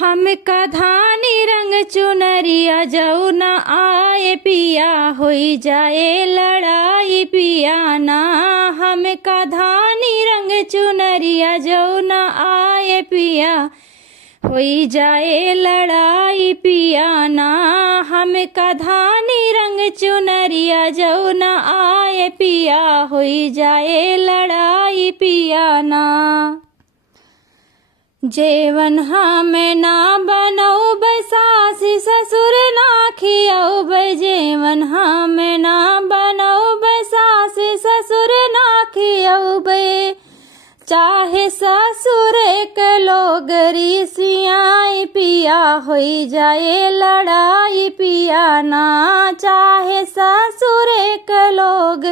हमका धानी रंग चुनरिया जऊ न आए पिया होई जाए लड़ाई पिया ना। हमका धानी रंग चुनरिया जऊ न आए पिया होई जाए लड़ाई पिया ना। हमका धानी रंग चुनरिया जऊ न आए पिया होई जाए लड़ाई पिया ना। जेवन हमें ना बनऊ सासी ससुर ना खियाऊ जेवन हमें ना बनऊ सासी ससुर ना खियाऊ चाहे ससुर के लोग रिसियाई पिया होई जाए लड़ाई पिया ना। चाहे ससुर के लोग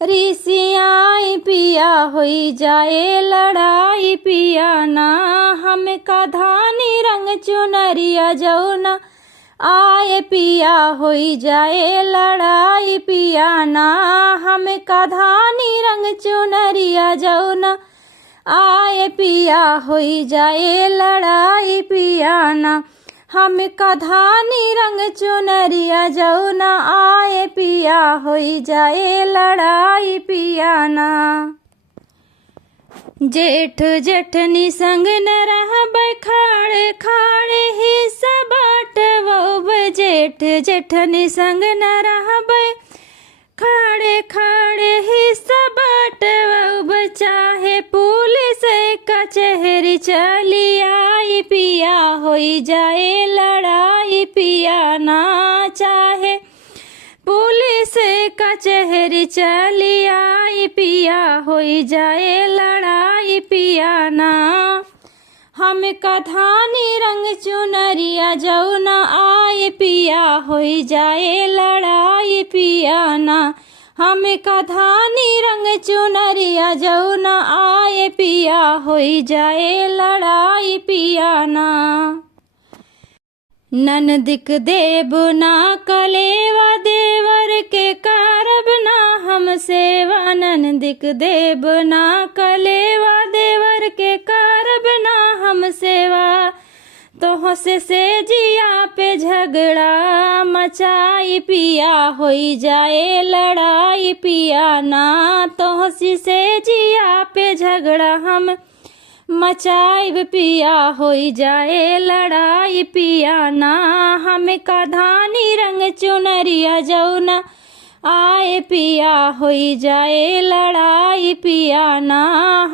रिसियाई पिया होई जाए लड़ाई पिया ना। हमका धानी रंग चुनरिया जऊ न आए पिया होई जाए लड़ाई पिया ना। हमका धानी रंग चुनरिया जऊ न आए पिया होई जाए लड़ाई पिया ना। हमका धानी रंग चुनरिया जऊ न आए पिया होई जाए लड़ाई पिया ना। जेठ जेठनी संग न रहबै खाड़े खाड़े हिस्सा बाँटवब जेठ जेठनी संग न रहबै खाड़े खाड़े हिस्सा बाँटवब चाहे पुलिस कचहरी चली आई पिया होई जाए लड़ाई पिया ना। चाहे पुलिस कचहरी चली आई पिया होई जाए लड़ाई पिया ना। हमका धानी रंग चुनरिया जऊ न आए पिया होई जाए लड़ाई पिया ना। हमका धानी रंग चुनरिया जऊ न आए पिया होई जाए लड़ाई पिया ना। ननदिक देव ना कलेवा देवर के कारब ना हम सेवा। ननदिक देव ना कलेवा देवर के कारब ना हम सेवा। तोह से जिया पे झगड़ा मचाई पिया होई जाए लड़ाई पिया ना। तोह से जिया पे झगड़ा हम मचाइब पिया होई जाए लड़ाई पिया ना। हमका धानी रंग चुनरिया जऊ न आए पिया होई जाए लड़ाई पिया ना।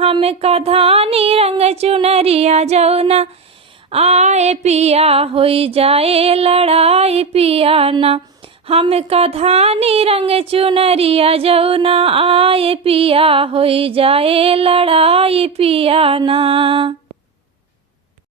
हमका धानी रंग चुनरिया जऊ न आए पिया होई जाए लड़ाई पिया ना। हमका धानी रंग चुनरिया जऊ न आए पिया होई जाए लड़ाई पिया ना।